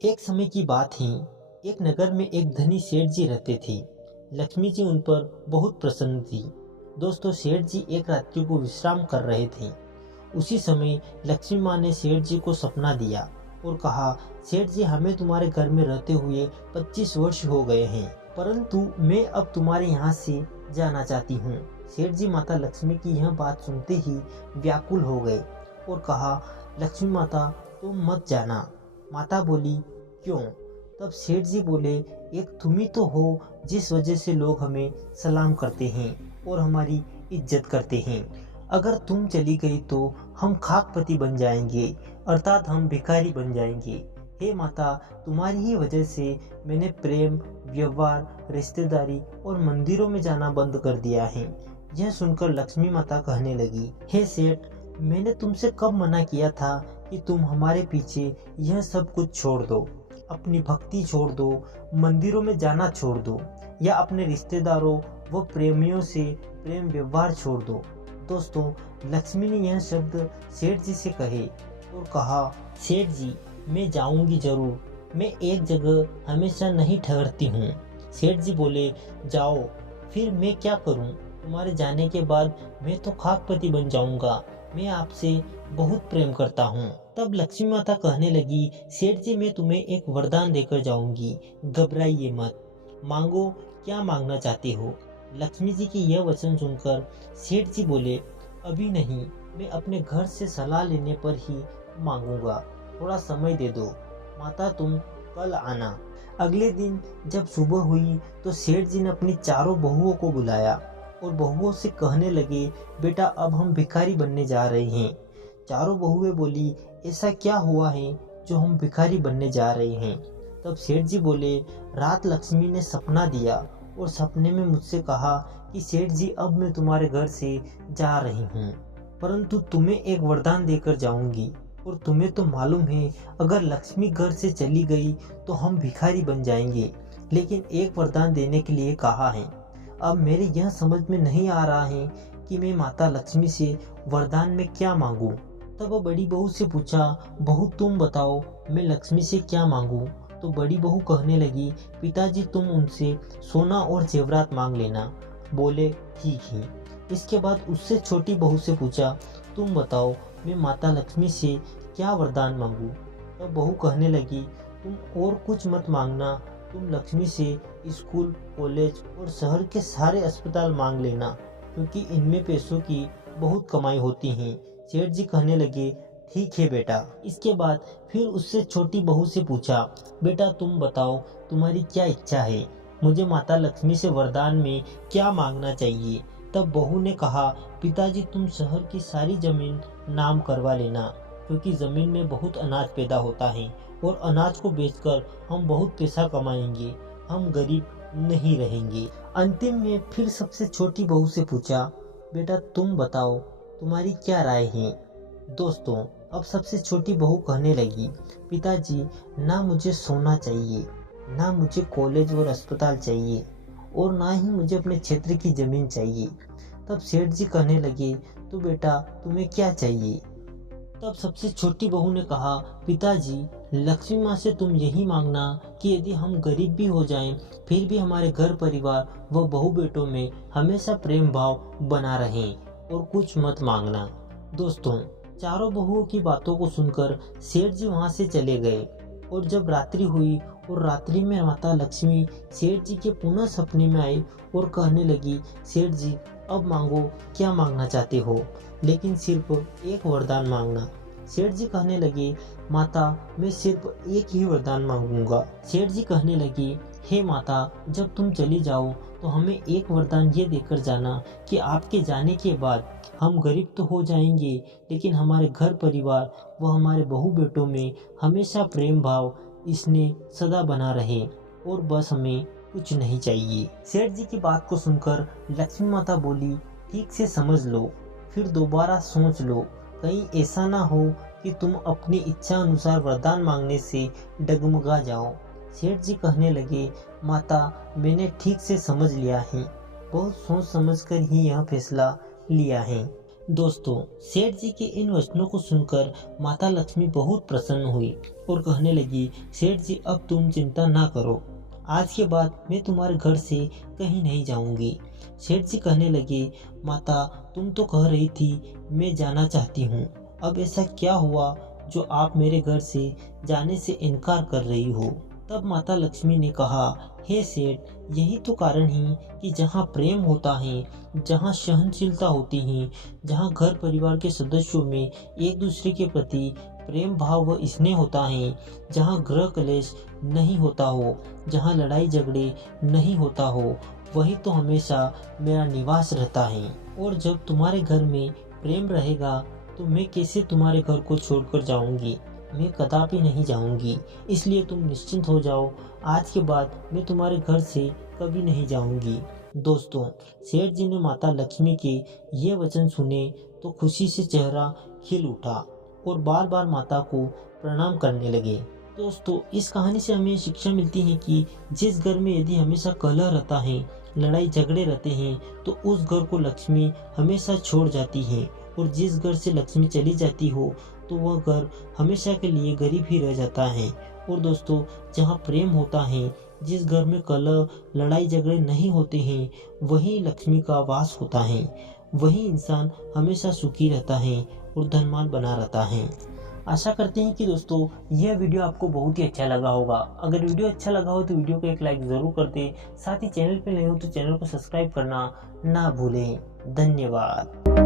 एक समय की बात ही एक नगर में एक धनी सेठ जी रहते थे। लक्ष्मी जी उन पर बहुत प्रसन्न थी। दोस्तों, सेठ जी एक रात्रि को विश्राम कर रहे थे। उसी समय लक्ष्मी माँ ने सेठ जी को सपना दिया और कहा, सेठ जी, हमें तुम्हारे घर में रहते हुए 25 वर्ष हो गए हैं, परंतु मैं अब तुम्हारे यहाँ से जाना चाहती हूँ। सेठ जी माता लक्ष्मी की यह बात सुनते ही व्याकुल हो गए और कहा, लक्ष्मी माता, तुम मत जाना। माता बोली, क्यों? तब सेठ जी बोले, एक तुम ही तो हो जिस वजह से लोग हमें सलाम करते हैं और हमारी इज्जत करते हैं। अगर तुम चली गई तो हम खाकपति बन जाएंगे, अर्थात हम भिखारी बन जाएंगे। हे माता, तुम्हारी ही वजह से मैंने प्रेम, व्यवहार, रिश्तेदारी और मंदिरों में जाना बंद कर दिया है। यह सुनकर लक्ष्मी माता कहने लगी, हे सेठ, मैंने तुमसे कब मना किया था कि तुम हमारे पीछे यह सब कुछ छोड़ दो, अपनी भक्ति छोड़ दो, मंदिरों में जाना छोड़ दो, या अपने रिश्तेदारों व प्रेमियों से प्रेम व्यवहार छोड़ दो। दोस्तों, लक्ष्मी ने यह शब्द सेठ जी से कहे और कहा, सेठ जी, मैं जाऊंगी जरूर, मैं एक जगह हमेशा नहीं ठहरती हूँ। सेठ जी बोले, जाओ, फिर मैं क्या करूँ? तुम्हारे जाने के बाद मैं तो खाकपति बन जाऊंगा। मैं आपसे बहुत प्रेम करता हूँ। तब लक्ष्मी माता कहने लगी, सेठ जी, मैं तुम्हें एक वरदान देकर जाऊंगी, घबराइए मत, मांगो, क्या मांगना चाहते हो? लक्ष्मी जी की यह वचन सुनकर सेठ जी बोले, अभी नहीं, मैं अपने घर से सलाह लेने पर ही मांगूंगा, थोड़ा समय दे दो। माता, तुम कल आना। अगले दिन जब सुबह हुई तो सेठ जी ने अपनी चारों बहुओं को बुलाया और बहुओं से कहने लगे, बेटा, अब हम भिखारी बनने जा रहे हैं। चारों बहुएं बोली, ऐसा क्या हुआ है जो हम भिखारी बनने जा रहे हैं? तब सेठ जी बोले, रात लक्ष्मी ने सपना दिया और सपने में मुझसे कहा कि सेठ जी, अब मैं तुम्हारे घर से जा रही हूँ, परंतु तुम्हें एक वरदान देकर जाऊंगी, और तुम्हें तो मालूम है, अगर लक्ष्मी घर से चली गई तो हम भिखारी बन जाएंगे, लेकिन एक वरदान देने के लिए कहा है। अब मेरे यह समझ में नहीं आ रहा है कि मैं माता लक्ष्मी से वरदान में क्या मांगूं। तब वो बड़ी बहू से पूछा, बहू, तुम बताओ, मैं लक्ष्मी से क्या मांगूं? तो बड़ी बहू कहने लगी, पिताजी, तुम उनसे सोना और जेवरात मांग लेना। बोले, ठीक है। इसके बाद उससे छोटी बहू से पूछा, तुम बताओ, मैं माता लक्ष्मी से क्या वरदान मांगूं? तब बहू कहने लगी, तुम और कुछ मत मांगना, तुम लक्ष्मी से स्कूल, कॉलेज और शहर के सारे अस्पताल मांग लेना, क्योंकि इनमें पैसों की बहुत कमाई होती है। सेठ जी कहने लगे, ठीक है बेटा। इसके बाद फिर उससे छोटी बहू से पूछा, बेटा, तुम बताओ, तुम्हारी क्या इच्छा है? मुझे माता लक्ष्मी से वरदान में क्या मांगना चाहिए? तब बहू ने कहा, पिताजी, तुम शहर की सारी जमीन नाम करवा लेना, क्योंकि जमीन में बहुत अनाज पैदा होता है और अनाज को बेचकर हम बहुत पैसा कमाएंगे, हम गरीब नहीं रहेंगे। अंतिम में फिर सबसे छोटी बहू से पूछा, बेटा, तुम बताओ, तुम्हारी क्या राय है? दोस्तों, अब सबसे छोटी बहू कहने लगी, पिताजी, ना मुझे सोना चाहिए, ना मुझे कॉलेज और अस्पताल चाहिए, और ना ही मुझे अपने क्षेत्र की जमीन चाहिए। तब सेठ जी कहने लगे, तो बेटा, तुम्हें क्या चाहिए? तब सबसे छोटी बहू ने कहा, पिताजी, लक्ष्मी माँ से तुम यही मांगना कि यदि हम गरीब भी हो जाएं, फिर भी हमारे घर परिवार व बहू बेटों में हमेशा प्रेम भाव बना रहे, और कुछ मत मांगना। दोस्तों, चारों बहुओं की बातों को सुनकर सेठ जी वहां से चले गए, और जब रात्रि हुई और रात्रि में माता लक्ष्मी सेठ जी के पुनः सपने में आई और कहने लगी, सेठ जी, अब मांगो, क्या मांगना चाहते हो, लेकिन सिर्फ एक वरदान मांगना। सेठ जी कहने लगे, माता, मैं सिर्फ एक ही वरदान मांगूंगा। सेठ जी कहने लगी, हे माता, जब तुम चली जाओ तो हमें एक वरदान ये देकर जाना कि आपके जाने के बाद हम गरीब तो हो जाएंगे, लेकिन हमारे घर परिवार व हमारे बहू बेटों में हमेशा प्रेम भाव इसने सदा बना रहे, और बस हमें कुछ नहीं चाहिए। सेठ जी की बात को सुनकर लक्ष्मी माता बोली, ठीक से समझ लो, फिर दोबारा सोच लो, कहीं ऐसा ना हो कि तुम अपनी इच्छा अनुसार वरदान मांगने से डगमगा जाओ। सेठ जी कहने लगे, माता, मैंने ठीक से समझ लिया है, बहुत सोच समझकर ही यह फैसला लिया है। दोस्तों, सेठ जी के इन वचनों को सुनकर माता लक्ष्मी बहुत प्रसन्न हुई और कहने लगी, सेठ जी अब तुम चिंता ना करो, आज के बाद मैं तुम्हारे घर से कहीं नहीं जाऊंगी। सेठ जी कहने लगे, माता तुम तो कह रही थी मैं जाना चाहती हूँ, अब ऐसा क्या हुआ जो आप मेरे घर से जाने से इनकार कर रही हो। तब माता लक्ष्मी ने कहा, हे सेठ, यही तो कारण है कि जहाँ प्रेम होता है, जहाँ सहनशीलता होती है, जहाँ घर परिवार के सदस्यों में एक दूसरे के प्रति प्रेम भाव व स्नेह होता है, जहाँ गृह कलेश नहीं होता हो, जहाँ लड़ाई झगड़े नहीं होता हो, वही तो हमेशा मेरा निवास रहता है। और जब तुम्हारे घर में प्रेम रहेगा तो मैं कैसे तुम्हारे घर को छोड़कर जाऊंगी, मैं कदापि नहीं जाऊंगी। इसलिए तुम निश्चिंत हो जाओ, आज के बाद मैं तुम्हारे घर से कभी नहीं जाऊंगी। दोस्तों, सेठ जी ने माता लक्ष्मी के ये वचन सुने तो खुशी से चेहरा खिल उठा और बार बार माता को प्रणाम करने लगे। दोस्तों, इस कहानी से हमें शिक्षा मिलती है कि जिस घर में यदि हमेशा कलह रहता है, लड़ाई झगड़े रहते हैं, तो उस घर को लक्ष्मी हमेशा छोड़ जाती है, और जिस घर से लक्ष्मी चली जाती हो तो वह घर हमेशा के लिए गरीब ही रह जाता है। और दोस्तों, जहाँ प्रेम होता है, जिस घर में कलह लड़ाई झगड़े नहीं होते हैं, वही लक्ष्मी का वास होता है, वही इंसान हमेशा सुखी रहता है और धनवान बना रहता है। आशा करते हैं कि दोस्तों यह वीडियो आपको बहुत ही अच्छा लगा होगा। अगर वीडियो अच्छा लगा हो तो वीडियो को एक लाइक ज़रूर कर दें। साथ ही चैनल पर नए हो तो चैनल को सब्सक्राइब करना ना भूलें। धन्यवाद।